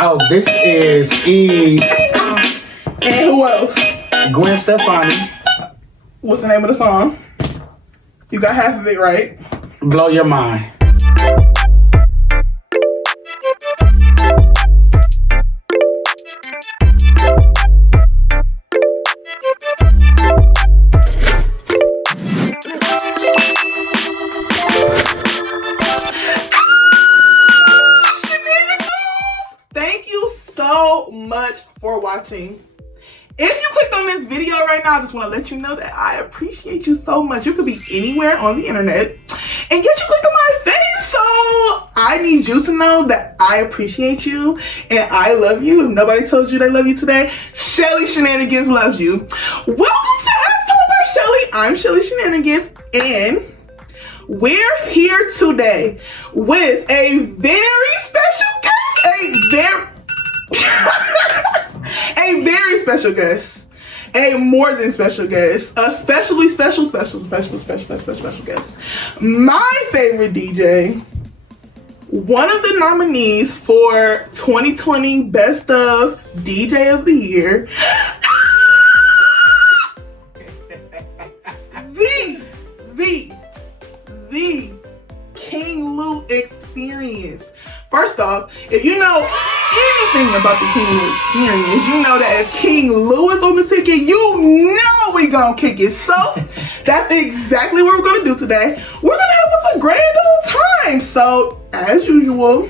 Oh, this is E. And who else? Gwen Stefani. What's the name of the song? You got half of it right. Blow Your Mind. Thank you so much for watching. If you clicked on this video right now, I just want to let you know that I appreciate you so much. You could be anywhere on the internet and yet you clicked on my face. So I need you to know that I appreciate you and I love you. If nobody told you they love you today, Shelly Shenanigans loves you. Welcome to Ask Told by Shelly. I'm Shelly Shenanigans and we're here today with a very special guest. A very special guest. A more than special guest. A special guest. My favorite DJ. One of the nominees for 2020 Best of DJ of the Year. The King Lou Experience. First off, if you know anything about the King Lou Experience, you know that if King Lou is on the ticket, you know we gonna kick it. So that's exactly what we're gonna do today. We're gonna have us a grand old time. So as usual,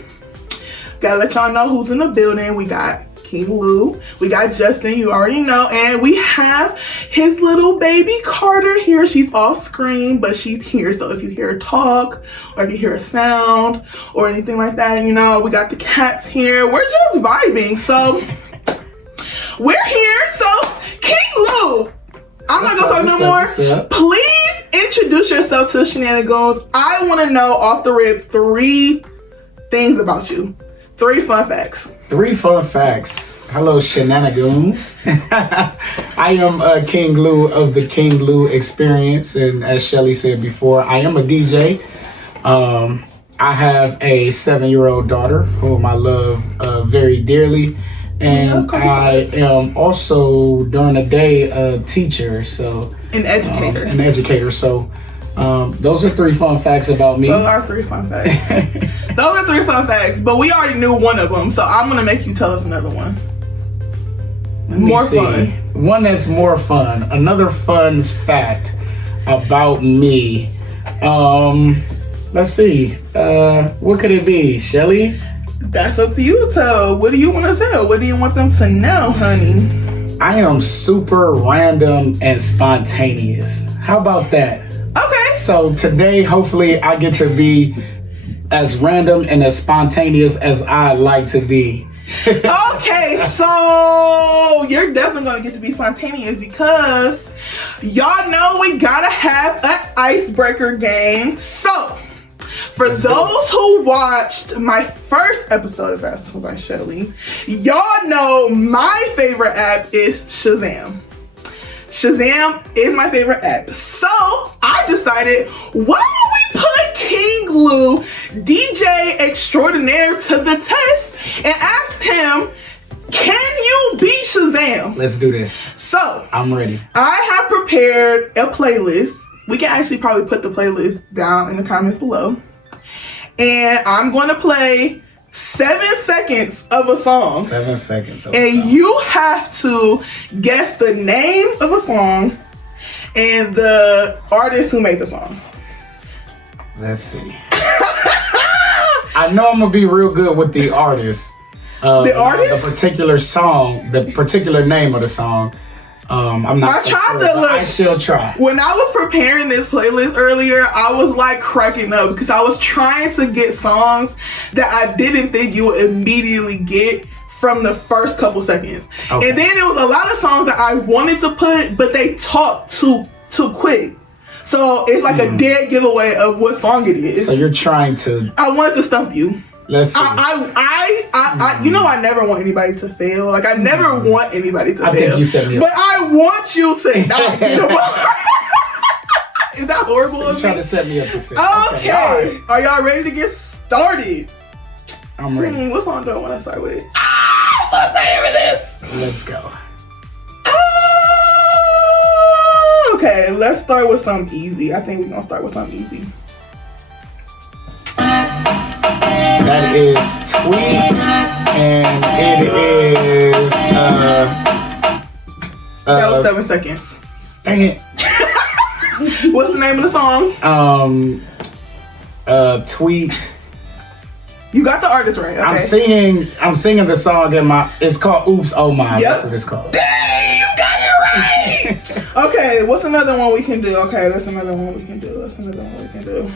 gotta let y'all know who's in the building. We got King Lou, we got Justin, you already know, and we have his little baby Carter here. She's off screen, but she's here. So if you hear her talk, or if you hear a sound, or anything like that, you know, we got the cats here. We're just vibing. So we're here. So King Lou, I'm not gonna talk no more. Please introduce yourself to the Shenanigans. I want to know off the rip 3 things about you. 3 fun facts. 3 fun facts. Hello, Shenanigoons. I am King Lou of the King Lou Experience, and as Shelly said before, I am a DJ. I have a 7-year-old daughter whom I love very dearly, and I am also during the day a teacher, so an educator. So those are 3 fun facts about me. Those are 3 fun facts. Those are 3 fun facts, but we already knew one of them, so I'm gonna make you tell us another one. More fun. One that's more fun. Another fun fact about me. Let's see. What could it be, Shelly? That's up to you to tell. What do you want to tell? What do you want them to know, honey? I am super random and spontaneous. How about that? Okay. So today, hopefully, I get to be as random and as spontaneous as I like to be. Okay, so you're definitely gonna get to be spontaneous because y'all know we gotta have an icebreaker game. So for those who watched my first episode of Ask Told by Shelly, y'all know my favorite app is Shazam. Shazam is my favorite app. So I decided, why don't we put King Lou, DJ extraordinaire, to the test and ask him, can you beat Shazam? Let's do this. So I'm ready. I have prepared a playlist. We can actually probably put the playlist down in the comments below. And I'm going to play 7 seconds of a song. 7 seconds of a song. And you have to guess the name of a song and the artist who made the song. Let's see. I know I'm going to be real good with the artist. The artist? The particular song, the particular name of the song. I'm not sure, but I shall try. When I was preparing this playlist earlier, I was like cracking up because I was trying to get songs that I didn't think you would immediately get from the first couple seconds. Okay. And then there was a lot of songs that I wanted to put, but they talk too quick. So it's like a dead giveaway of what song it is. So you're trying to... I wanted to stump you. Let's see. You know, I never want anybody to fail. Like, I never want anybody to fail. I think you set me up. But I want you to not get a Is that horrible? So you're trying to set me up to fail. Okay. Right. Are y'all ready to get started? I'm ready. What song do I want to start with? what's the name of this? Let's go. Okay, let's start with something easy. I think we're gonna start with something easy. That is Tweet, and it is that was 7 seconds. Dang it. What's the name of the song? Tweet. You got the artist right. Okay. I'm singing the song in it's called Oops Oh My. Yep. That's what it's called. Dang, you got it right. Okay, what's another one we can do? Okay, that's another one we can do.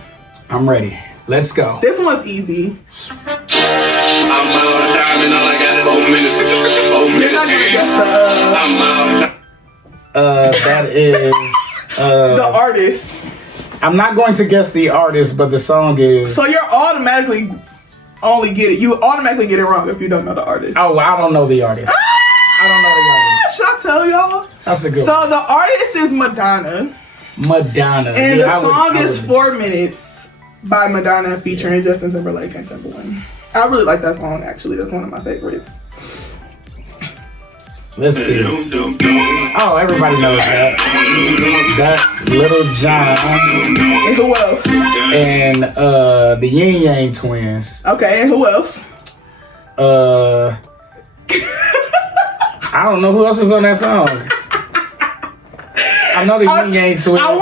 I'm ready. Let's go. This one's easy. I'm out of time and all I got is 4 minutes. You're not gonna guess I'm out of time. That is the artist. I'm not going to guess the artist, but the song is. So you're automatically only get it. You automatically get it wrong if you don't know the artist. Oh, I don't know the artist. I don't know the artist. Should I tell y'all? That's a good So one. the artist is Madonna. Madonna. And Yeah, the song I is would 4 minutes by Madonna featuring Justin Timberlake and Timberland. I really like that song, actually. That's one of my favorites. Let's see. Oh, everybody knows that. That's Little John And who else? and the Yin Yang Twins. Okay, and who else? I don't know who else is on that song. I know the Yin Yang Twins. I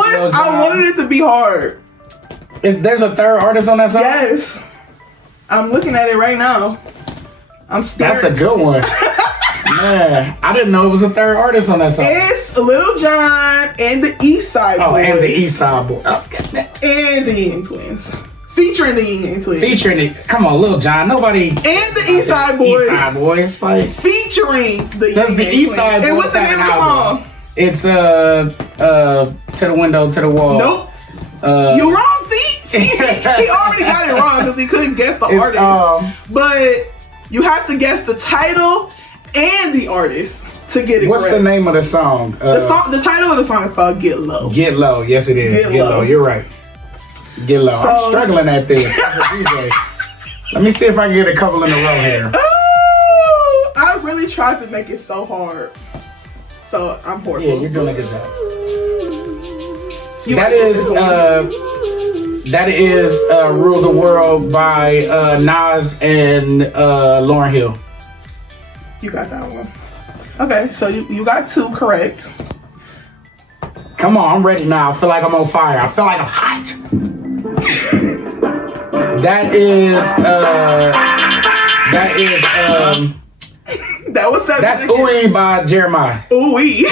wanted it to be hard. There's a third artist on that song? Yes. I'm looking at it right now. I'm staring. That's a good one. Man, I didn't know it was a third artist on that song. It's Little John and the East Side Boys. Oh, and the East Side Boy. Okay. And the Yin Yang Twins. Featuring the Yin Yang Twins. Featuring it. Come on, Lil Jon. Nobody. And the East Side Boys. East Side Boys. Like, featuring the does Yin the Yang East Side Twins. Boys And what's the have name an of the album? song? It's To the Window, to the Wall. Nope. You wrong, see? He already got it wrong because he couldn't guess the artist. But you have to guess the title and the artist to get it What's correct. the name of the song? The title of the song is called Get Low. Get Low. Yes, it is. Get Get Low. Low. You're right. Get Low. So- I'm struggling at this. As a DJ. Let me see if I can get a couple in a row here. Oh, I really tried to make it so hard. So I'm horrible. Yeah, you're doing a good job. You That might get is this one. Rule the World by Nas and Lauryn Hill. You got that one. Okay, so you got 2 correct. Come on, I'm ready now. I feel like I'm on fire. I feel like I'm hot. That is That was 7 that's seconds. Ooey by Jeremiah. Ooey.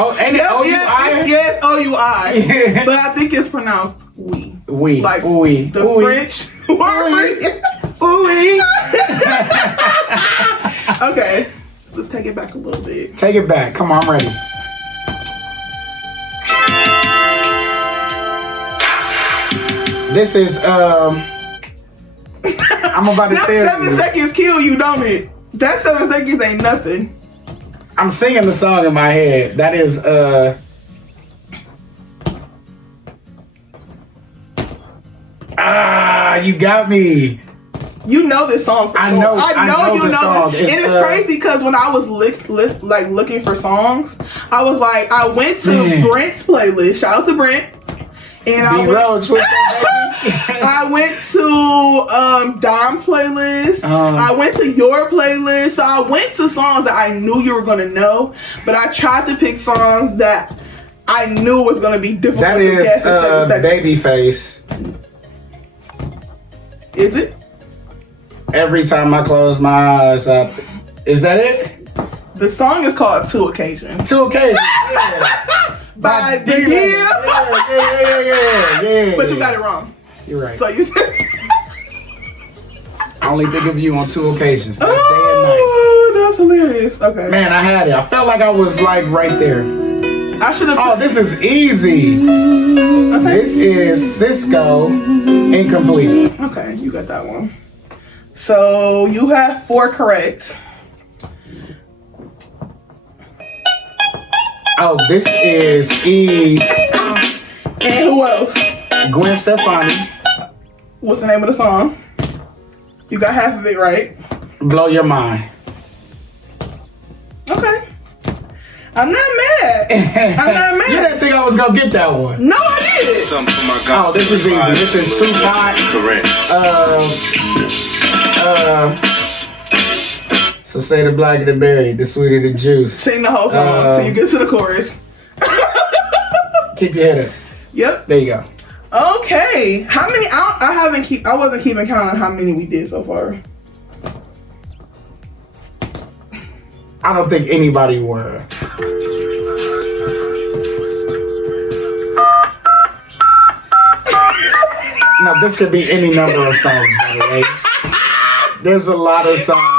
Oh, and Yep, O-U-I? yes, O-U-I. But I think it's pronounced we. Oui. Like Ooey. the Ooey. French word. Ooey. Okay, let's take it back a little bit. Take it back. Come on, I'm ready. This is I'm about to That tell 7 you. seconds kill you, don't it? That 7 seconds ain't nothing. I'm singing the song in my head. That is you got me. You know this song. I know you the know song. it. And it's crazy because when I was looking for songs, I was like, I went to Brent's playlist. Shout out to Brent. And I went to Dom's playlist. I went to your playlist. So I went to songs that I knew you were gonna know, but I tried to pick songs that I knew was gonna be difficult That to is guess. in 7 seconds. Babyface. Is it? Every time I close my eyes, is that it? The song is called Two Occasions. 2 occasions. Yeah. By the Yeah. But you got it wrong. You're right. So you said I only think of you on 2 occasions. That's day and night. oh, that's hilarious. Okay. Man, I had it. I felt like I was like right there. I should have. Oh, this is easy. Okay. This is Cisco Incomplete. Okay, you got that one. So you have 4 correct. Oh, this is Eve. And who else? Gwen Stefani. What's the name of the song? You got half of it right. Blow Your Mind. Okay. I'm not mad. I'm not mad. You didn't think I was gonna get that one? No, I did. Something for my Oh, this is easy. This is Tupac. Correct. So say the blacker the berry, the sweeter the juice. Sing the whole song till you get to the chorus. Keep your head up. Yep. There you go. Okay. How many? I wasn't keeping count on how many we did so far. I don't think anybody were. Now this could be any number of songs, by the way. There's a lot of songs.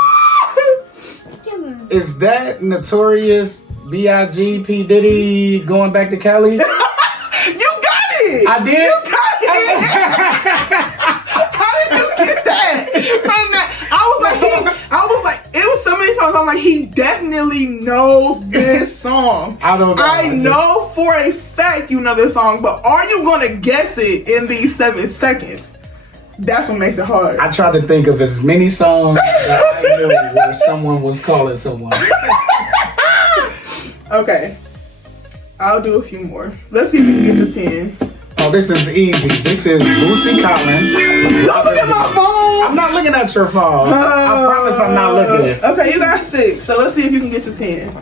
Is that Notorious B.I.G. P. Diddy going back to Cali? You got it. I did. You got it. How did you get that from that? I was like, it was so many songs. I'm like, he definitely knows this song. I don't know. I know for a fact you know this song, but are you gonna guess it in these 7 seconds? That's what makes it hard. I tried to think of as many songs that I knew where someone was calling someone. Okay. I'll do a few more. Let's see if we can get to 10. Oh, this is easy. This is Boosie Collins. Don't look at my phone. I'm not looking at your phone. I promise I'm not looking. Okay, you got 6. So let's see if you can get to 10.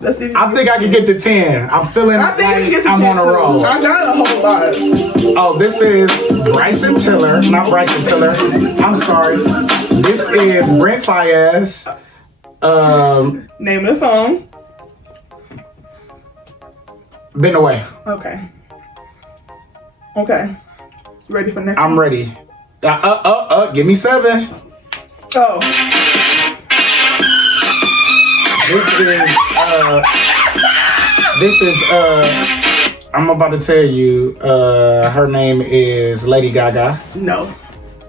Let's see if you I think I can get to 10. I'm feeling I think you can get like to 10 I'm on a roll. too. I got a whole lot. Oh, this is Bryson Tiller. Not Bryson Tiller. I'm sorry. This is Brent Fayez. Name of the song. Been Away. Okay. Okay. You ready for next I'm one? ready. Give me 7. Oh. This is I'm about to tell you, her name is Lady Gaga. No.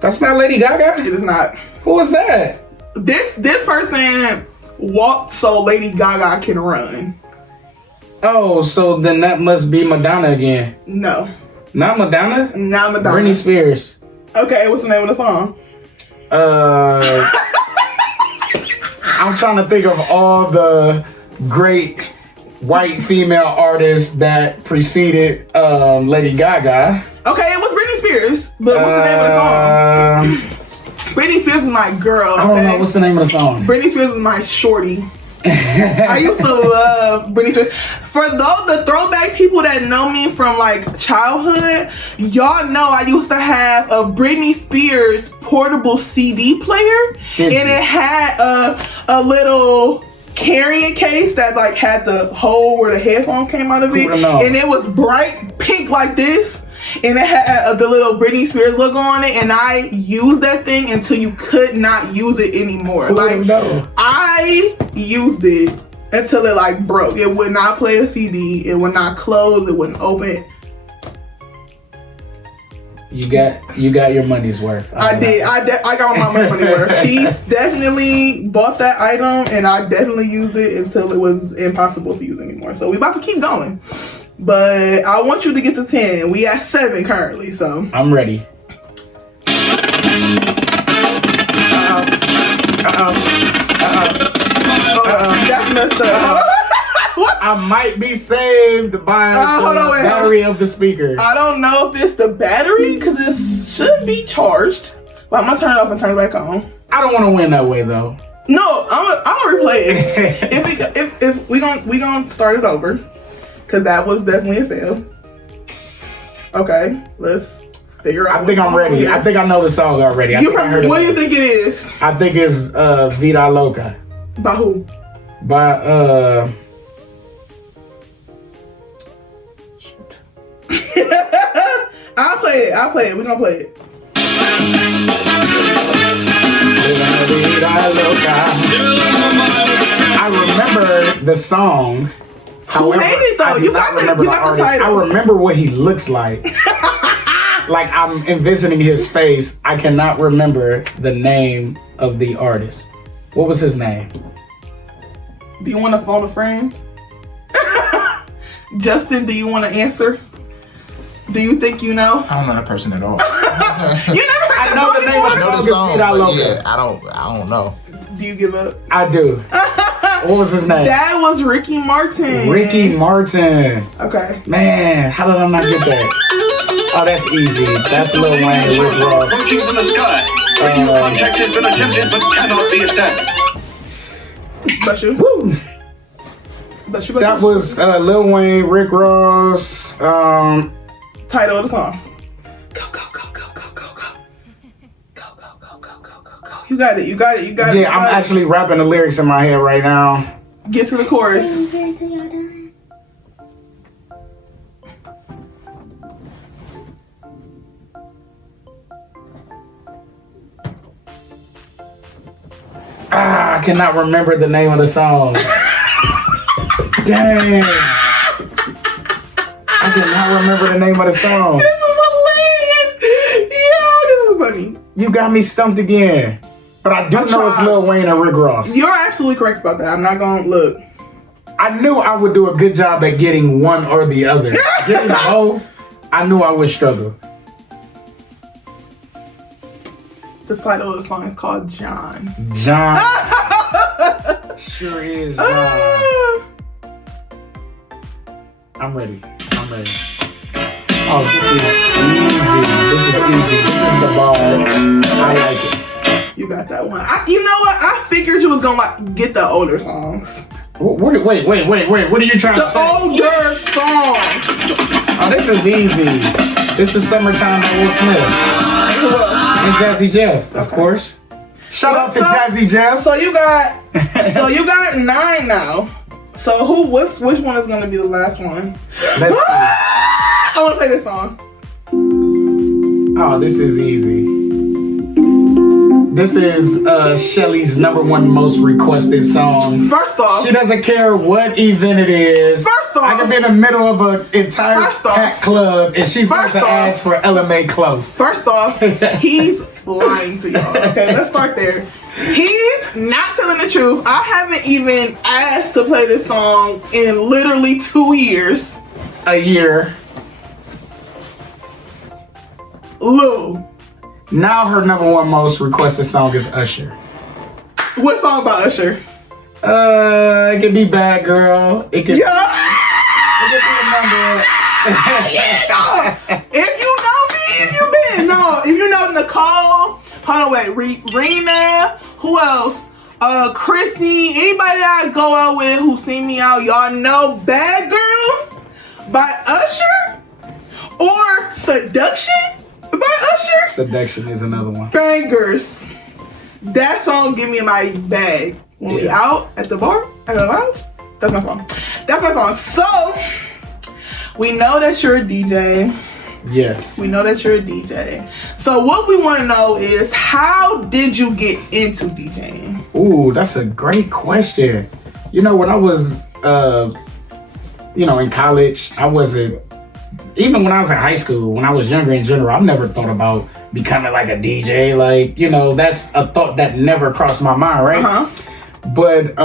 That's not Lady Gaga? It is not. Who is that? This person walked so Lady Gaga can run. Oh, so then that must be Madonna again. No. Not Madonna? Not Madonna. Britney Spears. Okay, what's the name of the song? I'm trying to think of all the great white female artists that preceded Lady Gaga. Okay, it was Britney Spears, but what's the name of the song? Britney Spears is my girl. I don't okay? know what's the name of the song. Britney Spears is my shorty. I used to love Britney Spears. For the throwback people that know me from like childhood, y'all know I used to have a Britney Spears portable CD player, and it had a little carrying case that like had the hole where the headphone came out of it, and it was bright pink like this. And it had the little Britney Spears logo on it, and I used that thing until you could not use it anymore. I used it until it like broke. It would not play a CD. It would not close. It wouldn't open. You got your money's worth. I did. I got my money worth. She definitely bought that item, and I definitely used it until it was impossible to use anymore. So we about to keep going. But I want you to get to 10. We at 7 currently, so. I'm ready. That's messed up. What? I might be saved by the battery of the speaker. I don't know if it's the battery, because it should be charged. But I'm going to turn it off and turn it back on. I don't want to win that way, though. No, I'm gonna replay it. if we gonna start it over. Because that was definitely a fail. Okay, let's figure out. I think I'm ready. I think I know the song already. What do you think it is? I think it's Vida Loca. By who? By I'll play it. We're gonna play it. I remember the song. However, who made it though? I do not remember the artist. I remember what he looks like. Like I'm envisioning his face. I cannot remember the name of the artist. What was his name? Do you want to phone a friend? Justin, do you want to answer? Do you think you know? I don't know that person at all. You never heard I know the name of the song. Yeah, I don't know. Do you give up? I do. What was his name? That was Ricky Martin. Ricky Martin. Okay. Man, how did I not get that? Oh, that's easy. That's Lil Wayne, Rick Ross. Monkeys in the sky. Radio contact has been attempted but cannot be established. Bless you. Woo. Bless you. That was Lil Wayne, Rick Ross. Title of the song. Go. You got it. Yeah, I'm actually rapping the lyrics in my head right now. Get to the chorus. I cannot remember the name of the song. Dang. I cannot remember the name of the song. This is hilarious. Yo, this is funny. You got me stumped again. But I do know it's Lil Wayne and Rick Ross. You're absolutely correct about that. I'm not going to look. I knew I would do a good job at getting one or the other. Getting both, I knew I would struggle. The title of the song is called John. John. Sure is John. I'm ready. Oh, this is easy. This is the bar. I like it. You got that one. You know what? I figured you was gonna get the older songs. Wait. What are you trying to say? The older songs. Oh, this is easy. This is Summertime by Will Smith. Who else? And Jazzy Jeff, of course. Shout out to Jazzy Jeff. So you got 9 now. So which one is gonna be the last one? Let's see. I wanna play this song. Oh, this is easy. This is Shelly's #1 most requested song. First off, she doesn't care what event it is. First off, I could be in the middle of an entire packed club and she's going to ask for LMA Close. First off, he's lying to y'all. Okay, let's start there. He's not telling the truth. I haven't even asked to play this song in literally 2 years. A year. Lou. Now her #1 most requested song is Usher. What song by Usher? It could be Bad Girl. It could. Yeah. It could be a number. If you know me, if you know Nicole, hold on, wait, Rena, who else? Chrissy, anybody that I go out with who seen me out, y'all know Bad Girl by Usher or Seduction by Usher. Seduction is another one. Bangers. That song give me my bag when we out at the bar, at the lounge. That's my song. So we know that you're a DJ. Yes. We know that you're a DJ. So what we want to know is, how did you get into DJing? Ooh, that's a great question. You know, when I was, in college, I wasn't, even when I was in high school, when I was younger in general, I've never thought about becoming like a DJ. Like, that's a thought that never crossed my mind, right? Uh-huh. But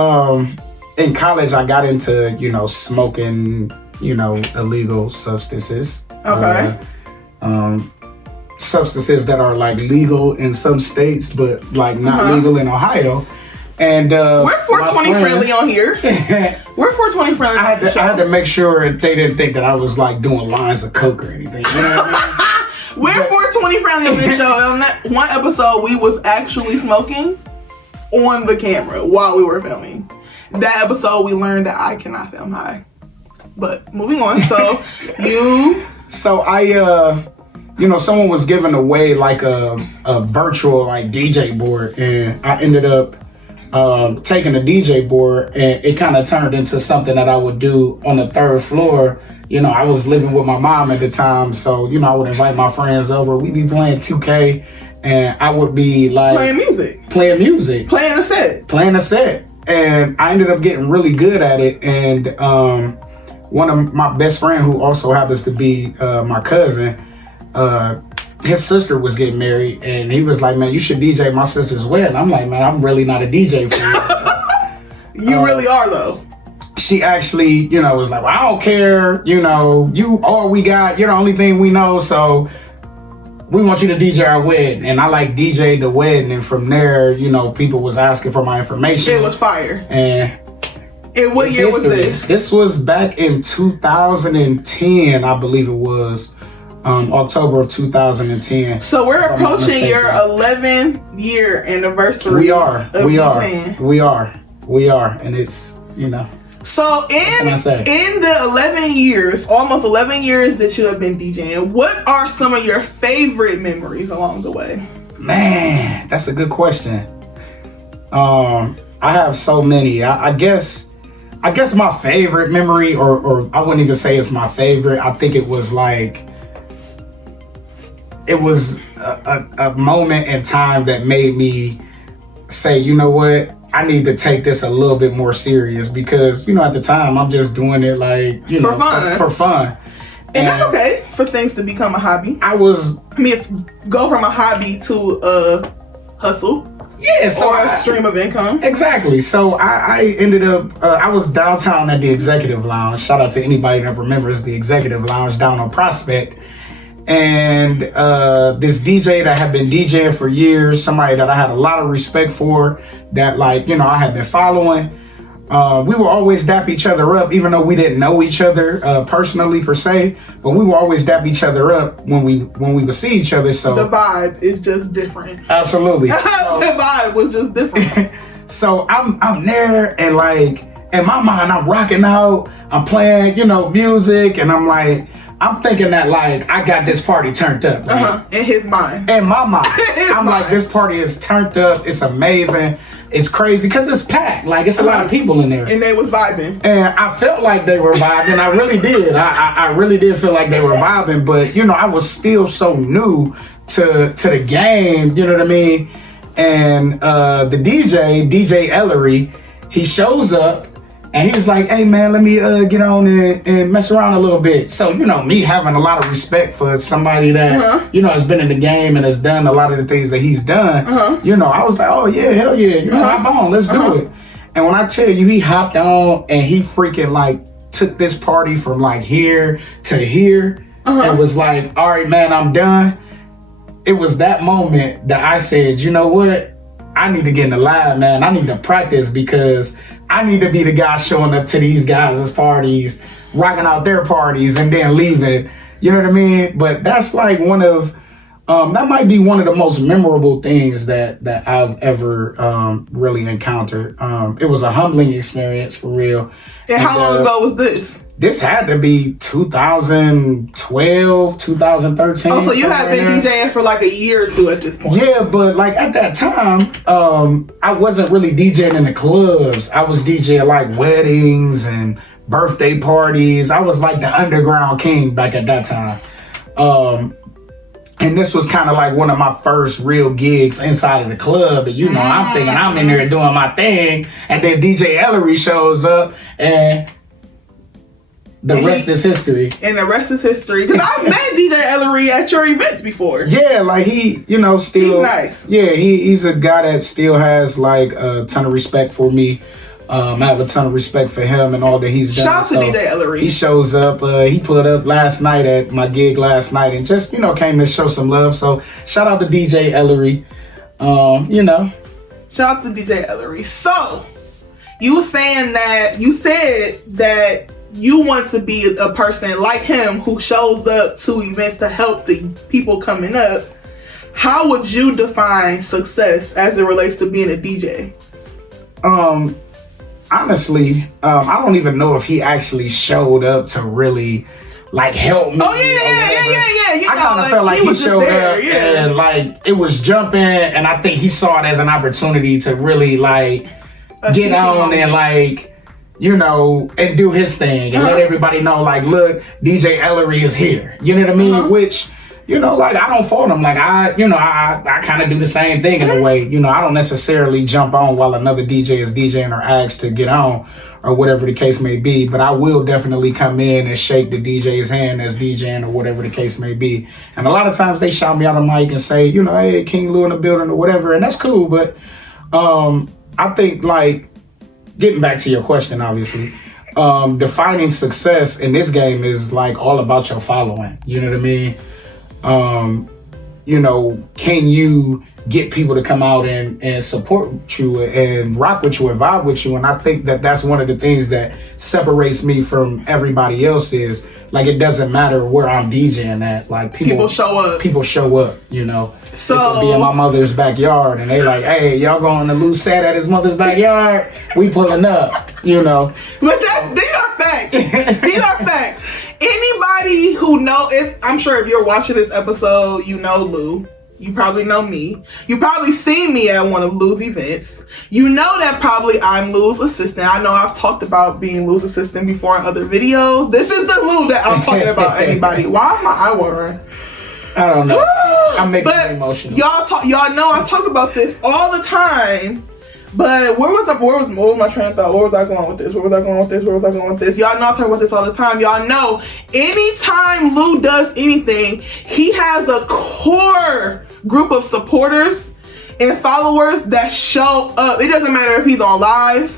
in college, I got into, smoking, illegal substances. Okay. Substances that are like legal in some states, but like not legal in Ohio. And we're 420 friendly on here. We're 420 friendly. I had to make sure they didn't think that I was like doing lines of coke or anything. You know what I mean? We're 420 friendly on this show. On that one episode, we was actually smoking on the camera while we were filming. That episode, we learned that I cannot film high. But moving on. So So I someone was giving away like a virtual like DJ board, and I ended up taking a DJ board, and it kind of turned into something that I would do on the 3rd floor. I was living with my mom at the time, so I would invite my friends over. We'd be playing 2K, and I would be like playing music, playing a set, and I ended up getting really good at it. And one of my best friend, who also happens to be my cousin, his sister was getting married, and he was like, "Man, you should DJ my sister's wedding." I'm like, "Man, I'm really not a DJ for you." You really are though. She actually, was like, "Well, I don't care. You all we got. You're the only thing we know. So we want you to DJ our wedding." And I like DJ'd the wedding, and from there, people was asking for my information. It was fire. And And what year was this? This was back in 2010, I believe it was. October of 2010. So we're approaching your 11th year anniversary. We are, and it's, you know. So in the 11 years, almost 11 years that you have been DJing, what are some of your favorite memories along the way? Man, that's a good question. I have so many. I guess my favorite memory, or I wouldn't even say it's my favorite. I think it was like, it was a moment in time that made me say, you know what? I need to take this a little bit more serious, because, you know, at the time I'm just doing it like, you know, for fun. And that's okay for things to become a hobby. Go from a hobby to a hustle. Yeah, so or a stream of income. Exactly. So I ended up, I was downtown at the Executive Lounge. Shout out to anybody that remembers the Executive Lounge down on Prospect. And this DJ that had been DJing for years, somebody that I had a lot of respect for, that, like, you know, I had been following. We would always dap each other up, even though we didn't know each other personally per se, but we would always dap each other up when we would see each other. So the vibe is just different. Absolutely. The vibe was just different. So I'm there, and like, in my mind, I'm rocking out, I'm playing, you know, music, and I'm like, I'm thinking that, like, I got this party turned up. Right? In his mind. In my mind. I'm like, this party is turned up. It's amazing. It's crazy because it's packed. Like, it's a lot of people in there. And they was vibing. And I felt like they were vibing. I really did. I really did feel like they were vibing. But, you know, I was still so new to the game. You know what I mean? And the DJ Ellery, he shows up. And he's like, hey, man, let me get on and mess around a little bit. So, you know, me having a lot of respect for somebody that, you know, has been in the game and has done a lot of the things that he's done, you know, I was like, oh, yeah, hell yeah, you know, hop on, let's do it. And when I tell you, he hopped on and he freaking, like, took this party from, like, here to here and was like, all right, man, I'm done. It was that moment that I said, you know what? I need to get in the lab, man. I need to practice, because I need to be the guy showing up to these guys' parties, rocking out their parties, and then leaving. You know what I mean? But that's like one of, that might be one of the most memorable things that I've ever really encountered. It was a humbling experience, for real. And how long ago was this? This had to be 2012, 2013. Oh, so you had been DJing for like a year or two at this point. Yeah, but like at that time, I wasn't really DJing in the clubs. I was DJing like weddings and birthday parties. I was like the underground king back at that time. And this was kind of like one of my first real gigs inside of the club. And, you know, I'm thinking I'm in there doing my thing. And then DJ Ellery shows up, and the rest is history. And the rest is history. Because I've met DJ Ellery at your events before. Yeah, like he, you know, still. He's nice. Yeah, he's a guy that still has like a ton of respect for me. I have a ton of respect for him and all that he's done. Shout out to DJ Ellery. He shows up. He pulled up last night at my gig last night and just, you know, came to show some love. So shout out to DJ Ellery. You know. Shout out to DJ Ellery. So you said that you want to be a person like him who shows up to events to help the people coming up. How would you define success as it relates to being a DJ? Honestly, I don't even know if he actually showed up to really like help me. Oh yeah. You I kind of felt like he showed up and like it was jumping, and I think he saw it as an opportunity to really like get on and like, you know, and do his thing and let everybody know, like, look, DJ Ellery is here. You know what I mean? Which, you know, like, I don't fault him. Like, I kind of do the same thing in a way. You know, I don't necessarily jump on while another DJ is DJing or asks to get on or whatever the case may be. But I will definitely come in and shake the DJ's hand as DJing or whatever the case may be. And a lot of times they shout me out on mic and say, you know, hey, King Lou in the building or whatever. And that's cool. But I think, like, getting back to your question, obviously, defining success in this game is like all about your following. You know what I mean? can you get people to come out and support you and rock with you and vibe with you? And I think that that's one of the things that separates me from everybody else is, like, it doesn't matter where I'm DJing at. Like, people show up. People show up, So it could be in my mother's backyard and they like, hey, y'all going to Lou's set at his mother's backyard? We pulling up, But these are facts. These are facts. Anybody who I'm sure if you're watching this episode, you know Lou. You probably know me. You probably seen me at one of Lou's events. You know that probably I'm Lou's assistant. I know I've talked about being Lou's assistant before in other videos. This is the Lou that I'm talking about, anybody. Why is my eye watering? I don't know. I'm making me emotional. Y'all know I talk about this all the time. But what was my train of thought? Where was I going with this? Y'all know I talk about this all the time. Y'all know anytime Lou does anything, he has a core group of supporters and followers that show up. It doesn't matter if he's on live.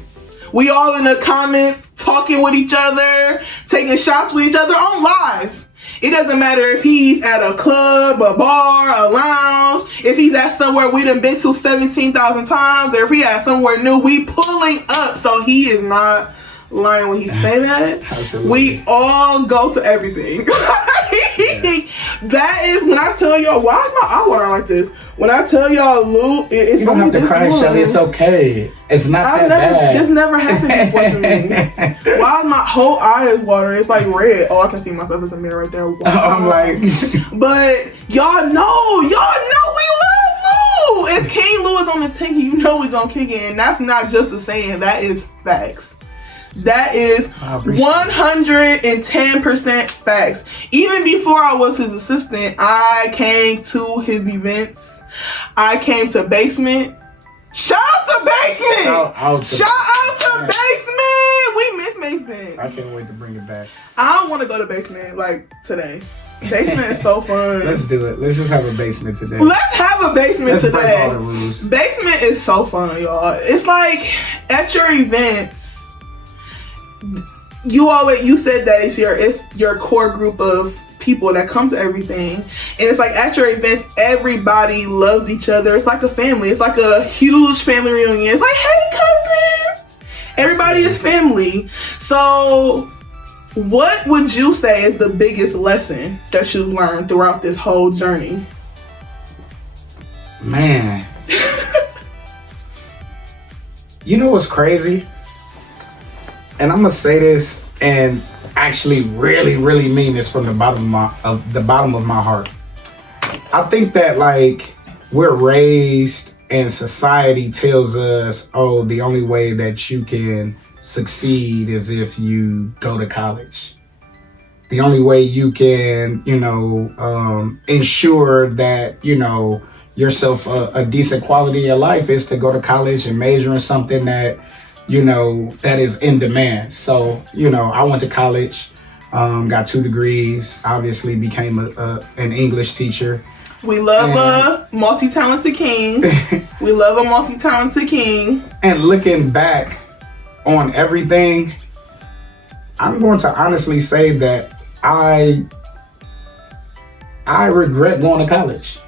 We all in the comments talking with each other, taking shots with each other on live. It doesn't matter if he's at a club, a bar, a lounge, if he's at somewhere we done been to 17,000 times, or if he at somewhere new, we pulling up. So he is not lying when he say that. Absolutely. We all go to everything. That is, when I tell y'all, why is my eye watering like this? When I tell y'all, Lou, it's you don't have to cry, Shelly. It's okay. It's not bad. This never happened before to me. Why is my whole eye is watering? It's like red. Oh, I can see myself as a mirror right there. Wow. I'm like, but y'all know we love Lou. If King Lou is on the ticket, you know we gonna kick it, and that's not just a saying. That is facts. That is 110% facts. Even before I was his assistant, I came to his events. I came to Basement. Shout out to Basement! Shout out to Basement! We miss Basement. I can't wait to bring it back. I don't want to go to Basement like today. Basement is so fun. Let's do it. Let's just have a basement today. Let's have a basement today. Break all the rules. Basement is so fun, y'all. It's like at your events, you said that it's your core group of people that come to everything, and it's like at your events everybody loves each other. It's like a family. It's like a huge family reunion. It's like, hey cousin, everybody is family. So what would you say is the biggest lesson that you've learned throughout this whole journey? Man, you know what's crazy? And I'm gonna say this and actually really, really mean this from the bottom of my heart. I think that, like, we're raised and society tells us, oh, the only way that you can succeed is if you go to college. The only way you can, ensure that, yourself a decent quality of life is to go to college and major in something that, that is in demand. So, I went to college, got 2 degrees, obviously became an English teacher. We love a multi-talented king. We love a multi-talented king. And looking back on everything, I'm going to honestly say that I regret going to college.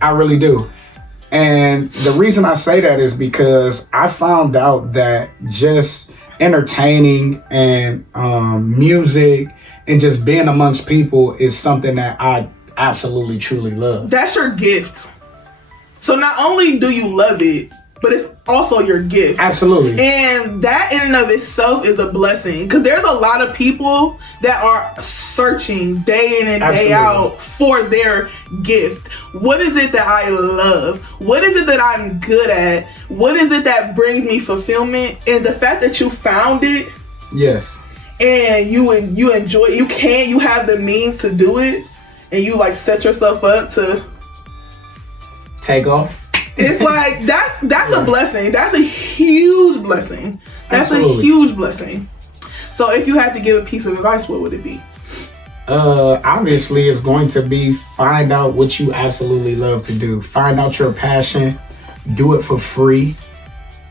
I really do. And the reason I say that is because I found out that just entertaining and music and just being amongst people is something that I absolutely, truly love. That's your gift. So not only do you love it, but it's also your gift. Absolutely. And that in and of itself is a blessing, because there's a lot of people that are searching day in and day out for their gift. What is it that I love? What is it that I'm good at? What is it that brings me fulfillment? And the fact that you found it. Yes. And you enjoy it. You have the means to do it, and you like set yourself up to take off. It's like that's a blessing. That's a huge blessing. That's Absolutely. A huge blessing. So if you had to give a piece of advice, what would it be? Obviously it's going to be find out what you absolutely love to do. Find out your passion. Do it for free.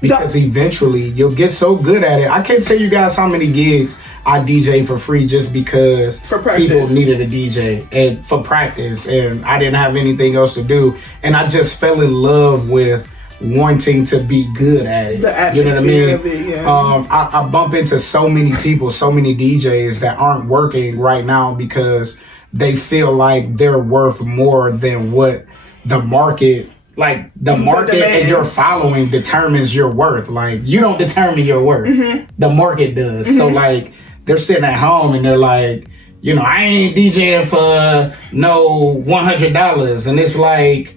because eventually you'll get so good at it. I can't tell you guys how many gigs I DJ for free just because people needed a DJ and for practice, and I didn't have anything else to do, and I just fell in love with wanting to be good at it. You know what I mean? Yeah. I bump into so many people, so many DJs that aren't working right now because they feel like they're worth more than what the market, like the market and your following determines your worth. Like, you don't determine your worth. The market does. So like, they're sitting at home and they're like, you know, I ain't DJing for no $100. And it's like,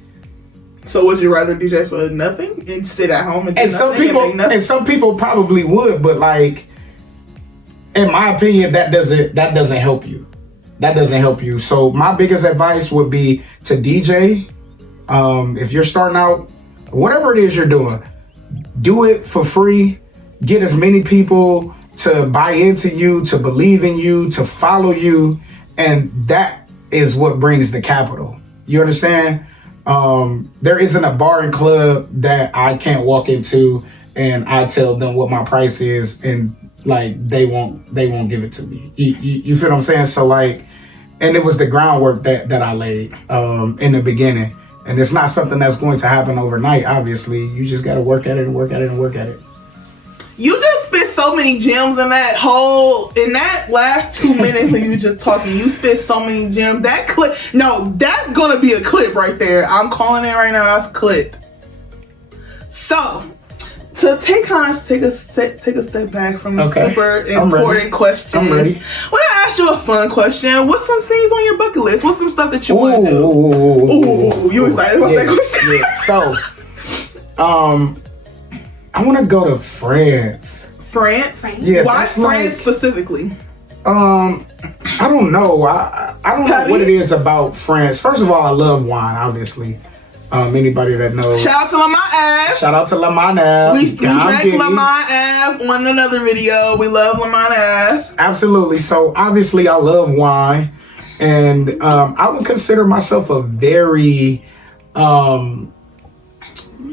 so would you rather DJ for nothing and sit at home and do nothing? And some people probably would, but like, in my opinion, that doesn't help you. That doesn't help you. So my biggest advice would be to DJ. If you're starting out, whatever it is you're doing, do it for free. Get as many people to buy into you, to believe in you, to follow you, and that is what brings the capital. You understand? There isn't a bar and club that I can't walk into and I tell them what my price is and like they won't give it to me. You feel what I'm saying? So like, and it was the groundwork that I laid in the beginning, and it's not something that's going to happen overnight. Obviously, you just got to work at it and work at it and work at it. You just spit so many gems in that last 2 minutes of you just talking. You spit so many gems. That clip, no, that's gonna be a clip right there. I'm calling it right now. That's a clip. So, to take a step back from the super important questions. I'm ready. I want to ask you a fun question. What's some things on your bucket list? What's some stuff that you want to do? Ooh, you excited about that question? Yeah. So, I want to go to France. France? Yeah. Why France specifically? I don't know. I don't know what it is about France. First of all, I love wine, obviously. Anybody that knows. Shout out to La Mans. Shout out to La Mans. We drank La Mans on another video. We love La Mans. Absolutely. So obviously I love wine, and I would consider myself a very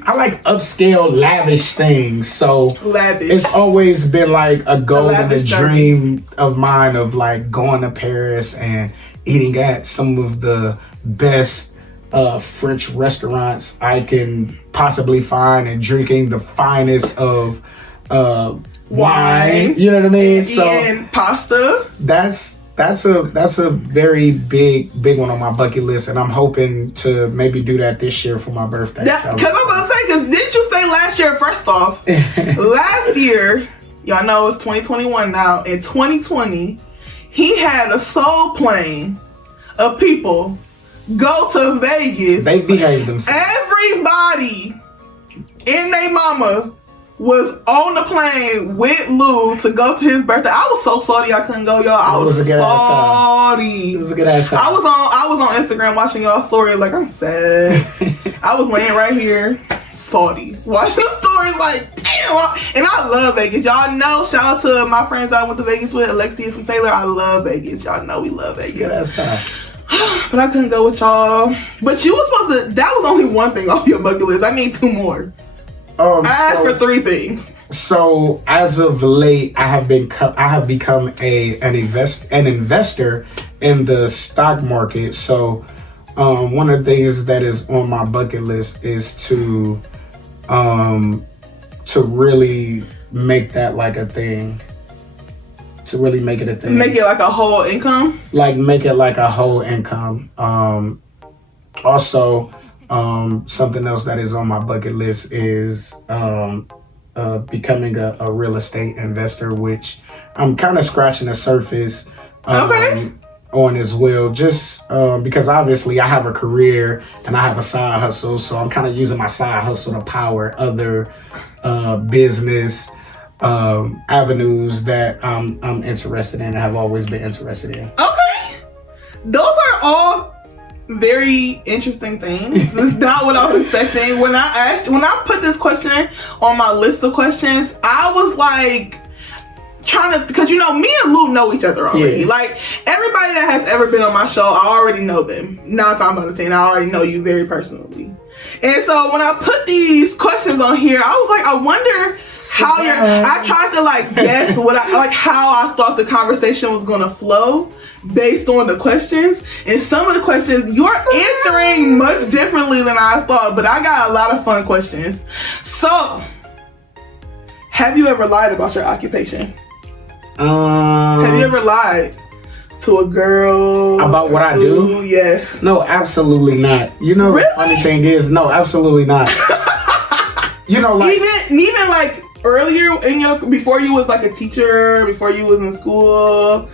I like upscale, lavish things. So lavish. It's always been like a goal and a dream of mine of like going to Paris and eating at some of the best French restaurants I can possibly find and drinking the finest of wine. You know what I mean? And pasta. That's a very big one on my bucket list, and I'm hoping to maybe do that this year for my birthday. Because I'm gonna say, because didn't you say last year? First off, last year, y'all know it's 2021 now. In 2020, he had a soul plane of people go to Vegas. They behaved themselves. Everybody and their mama was on the plane with Lou to go to his birthday. I was so salty I couldn't go, y'all. I was salty. It was a good ass time. I was on Instagram watching y'all story like, I'm sad. I was laying right here, salty, watching the stories like, damn. And I love Vegas. Y'all know, shout out to my friends I went to Vegas with, Alexius and Taylor. I love Vegas. Y'all know we love Vegas. Good ass time. But I couldn't go with y'all. But you was supposed to, that was only one thing off your bucket list. I need two more. I asked for three things. So as of late, I have become an investor in the stock market. So one of the things that is on my bucket list is to really make that like a thing. To really make it a thing. Make it like a whole income? Like make it like a whole income. Also, something else that is on my bucket list is becoming a real estate investor, which I'm kind of scratching the surface on as well. Just because obviously I have a career and I have a side hustle, so I'm kind of using my side hustle to power other business avenues that I'm interested in and have always been interested in. Okay. Those are all very interesting things. It's not what I was expecting. When I put this question on my list of questions, I was like trying to, because you know, me and Lou know each other already. Yeah. Like everybody that has ever been on my show, I already know them. 9 times out of 10, I already know you very personally. And so when I put these questions on here, I was like, I wonder how I tried to like guess how I thought the conversation was gonna flow based on the questions. And some of the questions you're answering much differently than I thought, but I got a lot of fun questions. So, have you ever lied about your occupation? Have you ever lied to a girl about what I do? Yes. No, absolutely not. You know, really? The funny thing is, no, absolutely not. You know, like even like earlier in your, before you was like a teacher, before you was in school,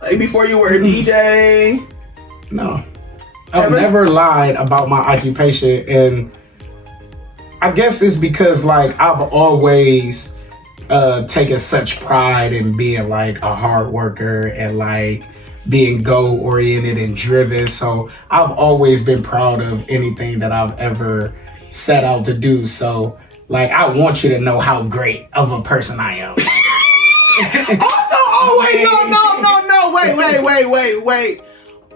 like before you were a DJ. No, I've never lied about my occupation, and I guess it's because like I've always taken such pride in being like a hard worker and like being goal oriented and driven. So I've always been proud of anything that I've ever set out to do. So like I want you to know how great of a person I am. Wait.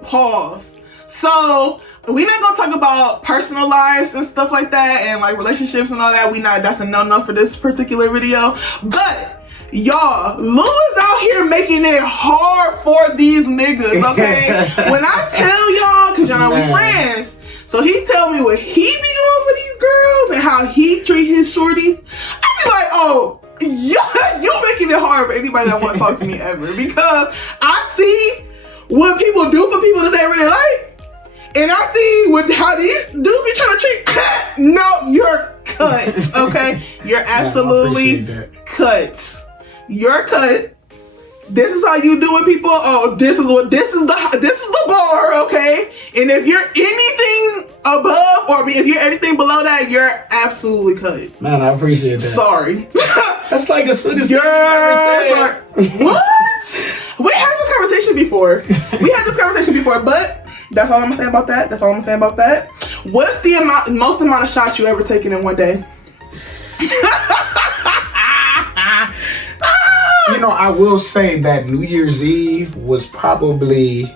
Pause. So we're not gonna talk about personal lives and stuff like that and like relationships and all that. That's a no for this particular video. But y'all, Lou is out here making it hard for these niggas, okay? When I tell y'all, cause y'all know we friends, so he tell me what he be doing for these girls and how he treat his shorties. I be like, oh, you making it hard for anybody that want to talk to me ever, because I see what people do for people that they really like, and I see how these dudes be trying to treat. No, you're cut, okay? You're absolutely cut. You're cut. This is how you do with people. Oh, this is the bar, okay? And if you're anything above or if you're anything below that, you're absolutely cut. Man, I appreciate that. Sorry. That's like the sweetest thing I've ever said. What? We had this conversation before. But that's all I'm gonna say about that. What's the most amount of shots you ever taken in one day? You know, I will say that New Year's Eve was probably...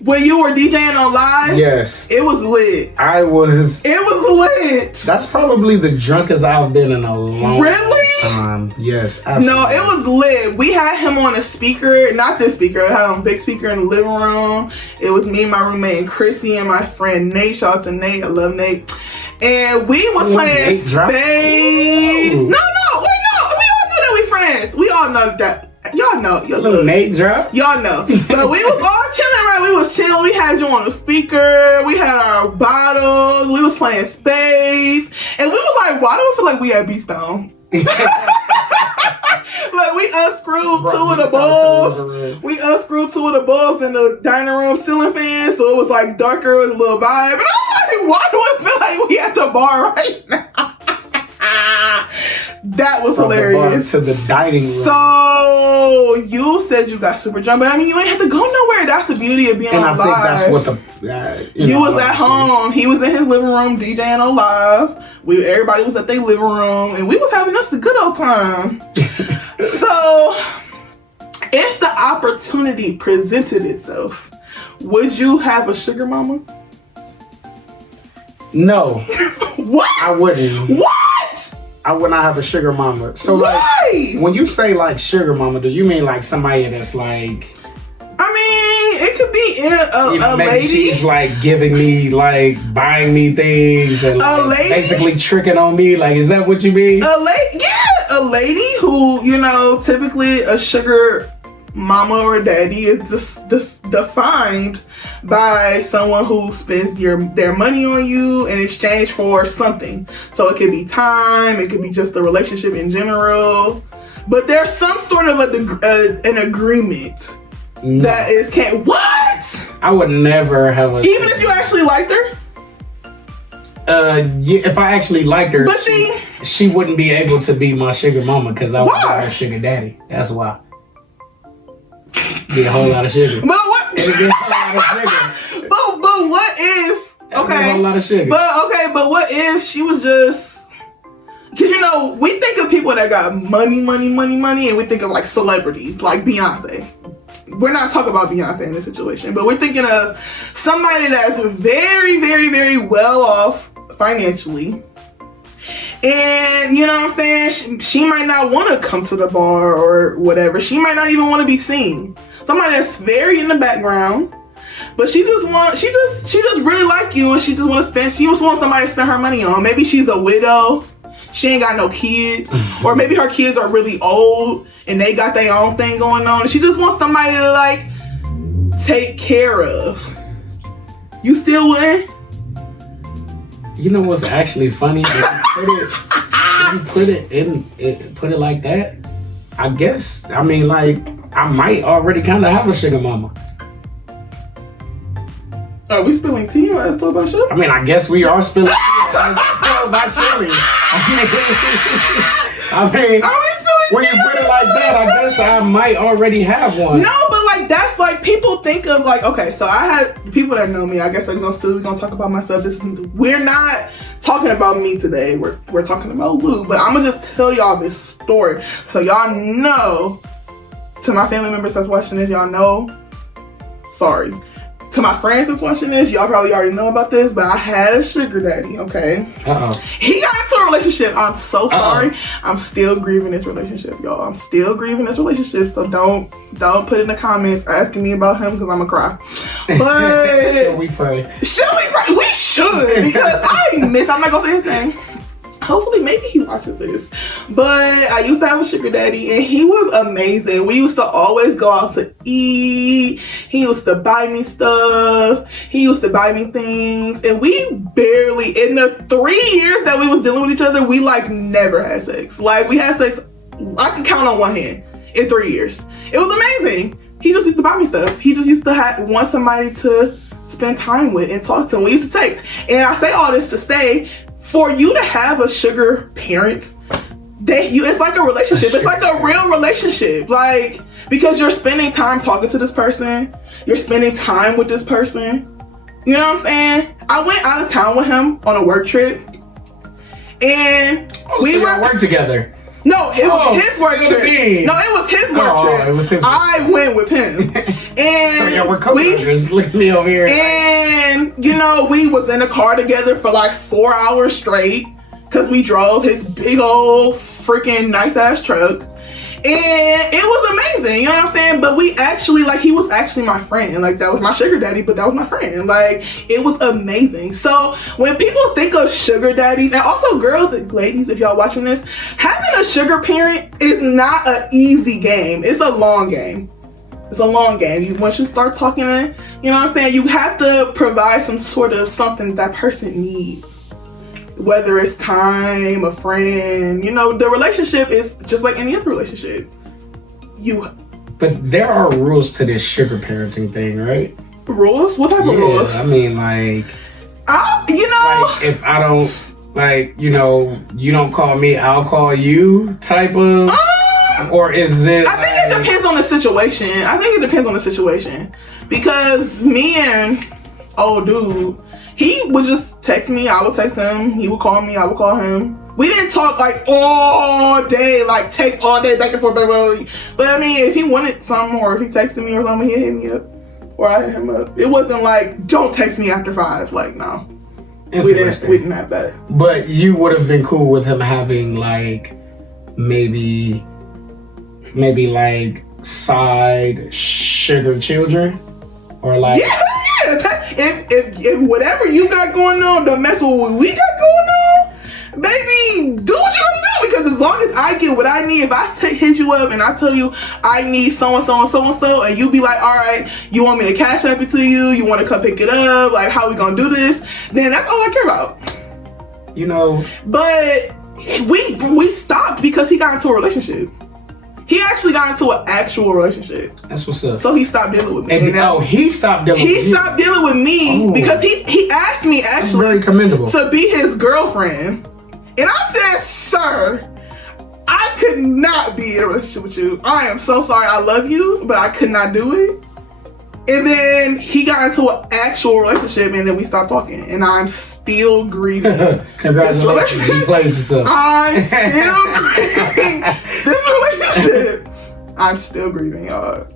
When you were DJing on live? Yes. It was lit. It was lit. That's probably the drunkest I've been in a long time. Yes, absolutely. No, it was lit. We had him on a speaker, not this speaker, I had him on a big speaker in the living room. It was me and my roommate and Chrissy and my friend Nate. Shout out to Nate. I love Nate. And we was playing space. No. Friends, we all know that. Y'all know. Little Nate drop. Y'all know. But we was all chilling, right? We was chilling. We had you on the speaker. We had our bottles. We was playing space. And we was like, why do I feel like we at B-Stone? Like we unscrewed two of the bulbs. We unscrewed two of the bulbs in the dining room ceiling fan, so it was like darker with a little vibe. And I'm like, why do I feel like we at the bar right now? That was hilarious. To the dining room. So you said you got super drunk, but I mean you ain't had to go nowhere. That's the beauty of being on live. And I think that's what the you was at home. He was in his living room DJing on live. Everybody was at their living room, and we was having us a good old time. So, if the opportunity presented itself, would you have a sugar mama? No. What? I wouldn't. What? I would not have a sugar mama. So why? Like, when you say like sugar mama, do you mean like somebody that's like? I mean, it could be a lady. She's like giving me, like buying me things and like, basically tricking on me. Like, is that what you mean? A lady who, you know, typically a sugar mama or daddy is just defined by someone who spends their money on you in exchange for something. So it could be time, it could be just the relationship in general, but there's some sort of an agreement. No. That is what? I would never have even if you actually liked her. Yeah, if I actually liked her, but she wouldn't be able to be my sugar mama because I would be her sugar daddy. That's why. Be a whole lot of sugar. But what? It'd be a whole lot of sugar. But what if? Okay. A whole lot of sugar. But what if she was just? Because you know we think of people that got money, and we think of like celebrities, like Beyonce. We're not talking about Beyonce in this situation, but we're thinking of somebody that's very, very, very well off financially. And you know what I'm saying? She might not want to come to the bar or whatever. She might not even want to be seen. Somebody that's very in the background, but she just really like you, and she just want to spend. She just wants somebody to spend her money on. Maybe she's a widow. She ain't got no kids, or maybe her kids are really old and they got their own thing going on. And she just wants somebody to like take care of. You still wouldn't? You know what's actually funny? If you put it like that, I guess. I mean, like, I might already kind of have a sugar mama. Are we spilling tea or as told by Shelly? I mean, I guess we are spilling tea as told by Shelly. I mean, when you put it like that, I guess I might already have one. No, but like that's like people think of like, okay, so I had people that know me. I guess we're gonna talk about myself. We're not talking about me today. We're talking about Lou. But I'm gonna just tell y'all this story so y'all know. To my family members that's watching this, y'all know. Sorry. To my friends that's watching this, y'all probably already know about this, but I had a sugar daddy, okay? He got into a relationship. I'm so sorry. I'm still grieving this relationship, y'all. I'm still grieving this relationship, so don't put in the comments asking me about him because I'm gonna cry. But Shall we pray? We should, because I'm not gonna say his name. Hopefully, maybe he watches this. But I used to have a sugar daddy, and he was amazing. We used to always go out to eat. He used to buy me stuff. He used to buy me things. And we barely, in the 3 years that we was dealing with each other, we like never had sex. Like, we had sex, I can count on one hand, in 3 years. It was amazing. He just used to buy me stuff. He just used to want somebody to spend time with and talk to. And we used to text. And I say all this to say, for you to have a sugar parent, it's like a relationship. It's like a real relationship. Like, because you're spending time talking to this person. You're spending time with this person. You know what I'm saying? I went out of town with him on a work trip. And we were work together. No, it was his work trip. No, it was his work trip. It was his work I went with him. And so yeah, we're co-workers. Look at me over here. And, you know, we was in a car together for like 4 hours straight because we drove his big old freaking nice ass truck. And it was amazing, you know what I'm saying? But we actually, like, he was actually my friend. Like, that was my sugar daddy, but that was my friend. Like, it was amazing. So, when people think of sugar daddies, and also girls and ladies, if y'all watching this, having a sugar parent is not an easy game. It's a long game. It's a long game. Once you start talking, you know what I'm saying? You have to provide some sort of something that person needs. Whether it's time, a friend, you know, the relationship is just like any other relationship. But there are rules to this sugar parenting thing, right? Rules? What type of rules? I mean, like, you know, like if I don't, like, you know, you don't call me, I'll call you type of, or is it? I think it depends on the situation. Because me and old dude, he would just text me, I would text him, he would call me, I would call him. We didn't talk like all day, like text all day, back and forth, but I mean, if he wanted something or if he texted me or something, he'd hit me up or I hit him up. It wasn't like, don't text me after 5, like, no. We didn't have that. But you would have been cool with him having like, maybe like side sugar children? Or like... Yeah. If whatever you got going on don't mess with what we got going on, baby, do what you gotta do. Because as long as I get what I need, if I hit you up and I tell you I need so and so and so and so, and you be like, all right, you want me to cash app it to you? You want to come pick it up? Like, how we gonna do this? Then that's all I care about. You know. But we stopped because he got into a relationship. He actually got into an actual relationship. That's what's up. So he stopped dealing with me. He stopped dealing with you. He stopped dealing with me because he asked me actually. That's very commendable. To be his girlfriend. And I said, sir, I could not be in a relationship with you. I am so sorry. I love you, but I could not do it. And then he got into an actual relationship and then we stopped talking. And I'm still grieving. Congratulations. You played yourself. I'm still grieving this relationship. I'm still grieving, y'all.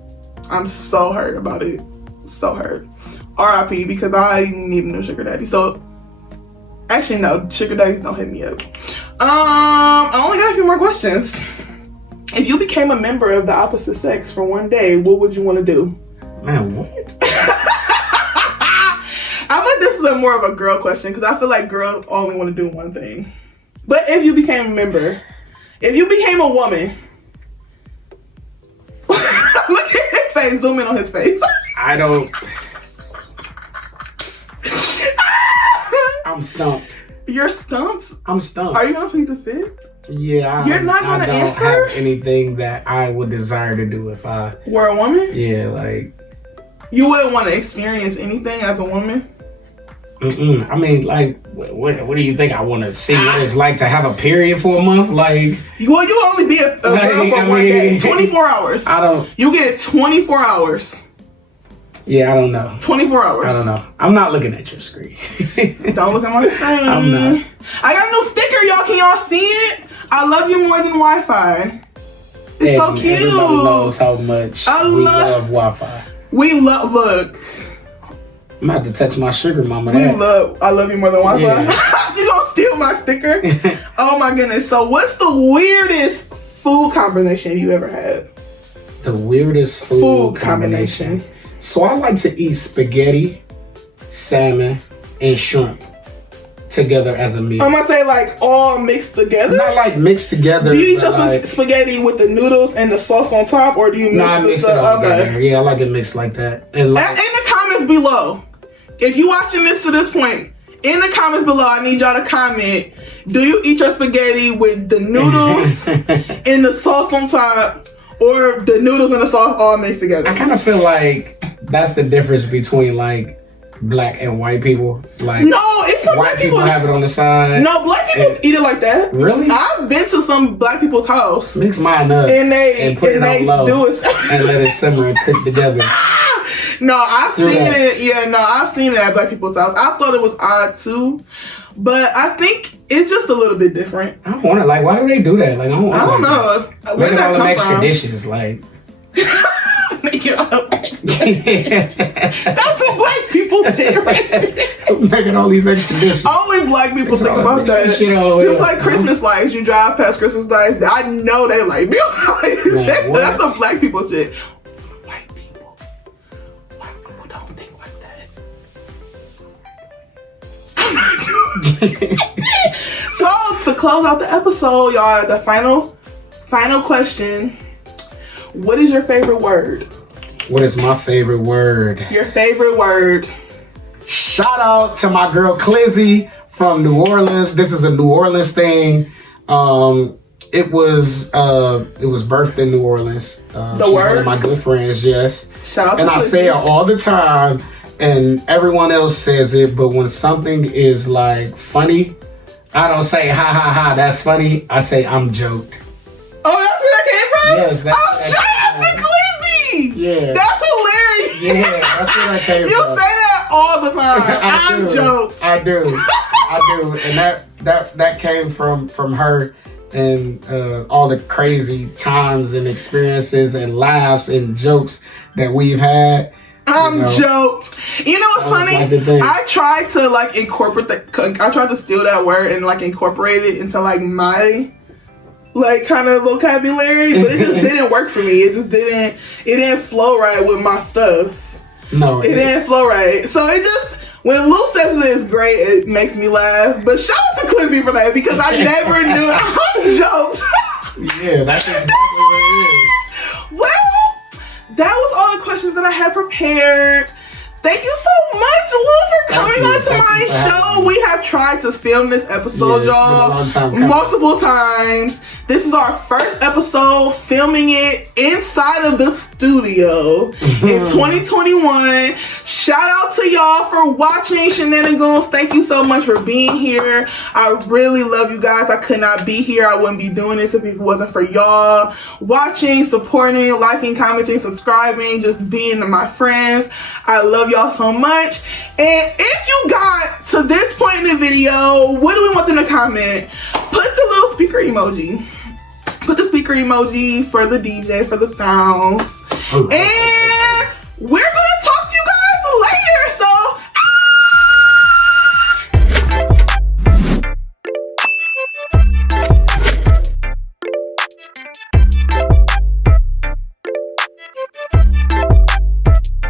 I'm so hurt about it. So hurt. R.I.P. because I need a new sugar daddy. So Actually, no. Sugar daddies don't hit me up. I only got a few more questions. If you became a member of the opposite sex for one day, what would you want to do? Man, what? I think this is a more of a girl question because I feel like girls only want to do one thing. But if you became a member, if you became a woman, look at his face, zoom in on his face. I'm stumped. You're stumped? I'm stumped. Are you gonna plead the fifth? Yeah. You're not gonna answer? I don't have anything that I would desire to do if I were a woman? Yeah, like. You wouldn't want to experience anything as a woman? I mean, like, what do you think? I want to see what it's like to have a period for a month? Like, well, you only be a girl for one day. 24 hours. You get 24 hours. Yeah, I don't know. 24 hours. I don't know. I'm not looking at your screen. Don't look at my screen. I'm not. I got a new sticker, y'all. Can y'all see it? I love you more than Wi-Fi. It's so cute. Everybody knows how much we love Wi-Fi. We love, look. I'm about to text my sugar mama that. I love you more than Wi-Fi. Yeah. You gonna steal my sticker? Oh my goodness. So what's the weirdest food combination you ever had? The weirdest food combination. So I like to eat spaghetti, salmon, and shrimp together as a meal. I'm gonna say like all mixed together? Not like mixed together. Do you eat your spaghetti with the noodles and the sauce on top, or do you mix it all together? Yeah, I like it mixed like that. And like, in the comments below, if you watching this to this point, in the comments below, I need y'all to comment, do you eat your spaghetti with the noodles and the sauce on top, or the noodles and the sauce all mixed together? I kind of feel like that's the difference between like black and white people. Like, no, it's some white people have it on the side. No, black people eat it like that. Really? I've been to some black people's house. Mix mine up and they put it on low do it and let it simmer and cook together. No, I've seen it. Yeah, no, I've seen it at black people's house. I thought it was odd too, but I think it's just a little bit different. I don't want it. Like, why do they do that? Like, I don't know. Look at all the extra dishes. Like, that's some black people shit, right? Making all these extra dishes. Only black people think about that. Just like Christmas lights, you drive past Christmas lights. I know they like that's some black people shit. White people don't think like that. So to close out the episode, y'all, the final question. What is your favorite word? What is my favorite word? Your favorite word. Shout out to my girl Clizzy from New Orleans. This is a New Orleans thing. It was birthed in New Orleans. She's one of my good friends, yes. Shout out and to I say it all the time, and everyone else says it, but when something is like funny, I don't say ha ha ha, that's funny. I say I'm joked. Oh, that's where that came from? Yes, shout out to Clizzy! Yeah. That's hilarious. Yeah, that's where that came from. You say that all the time. I'm joked. I do. And that came from her and all the crazy times and experiences and laughs and jokes that we've had. I'm joked. You know what's funny? I tried to like incorporate I tried to steal that word and like incorporate it into like my like kind of vocabulary, but it just didn't work for me. It didn't flow right with my stuff. No, it didn't flow right. So it just, when Lou says it is great, it makes me laugh. But shout out to Cliffy for that, because I never knew. I'm joked. Yeah, that's exactly what it is. Well, that was all the questions that I had prepared. Thank you so much, Lou, for coming onto my show. We have tried to film this episode, y'all, multiple times. This is our first episode filming it inside of the studio in 2021. Shout out to y'all for watching Shenanigoons. Thank you so much for being here. I really love you guys. I could not be here. I wouldn't be doing this if it wasn't for y'all watching, supporting, liking, commenting, subscribing, just being my friends. I love y'all so much. And if you got to this point in the video, what do we want them to comment? Put the little speaker emoji. Put the speaker emoji for the DJ, for the sounds. And we're gonna